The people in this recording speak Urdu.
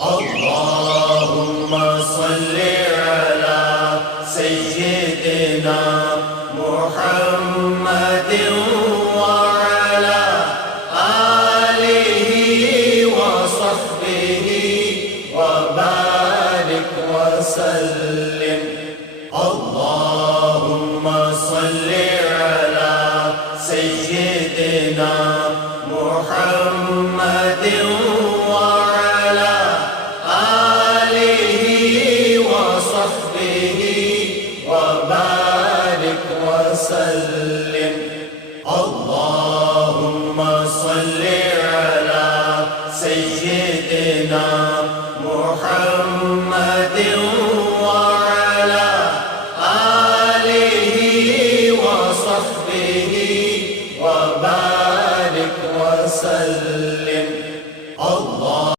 اللهم صل على سيدنا محمد وعلى آله وصحبه وبارك وسلم. اللهم صل على سيدنا محمد وعلى آله وصحبه وبارك وسلم. اللهم صل على سيدنا محمد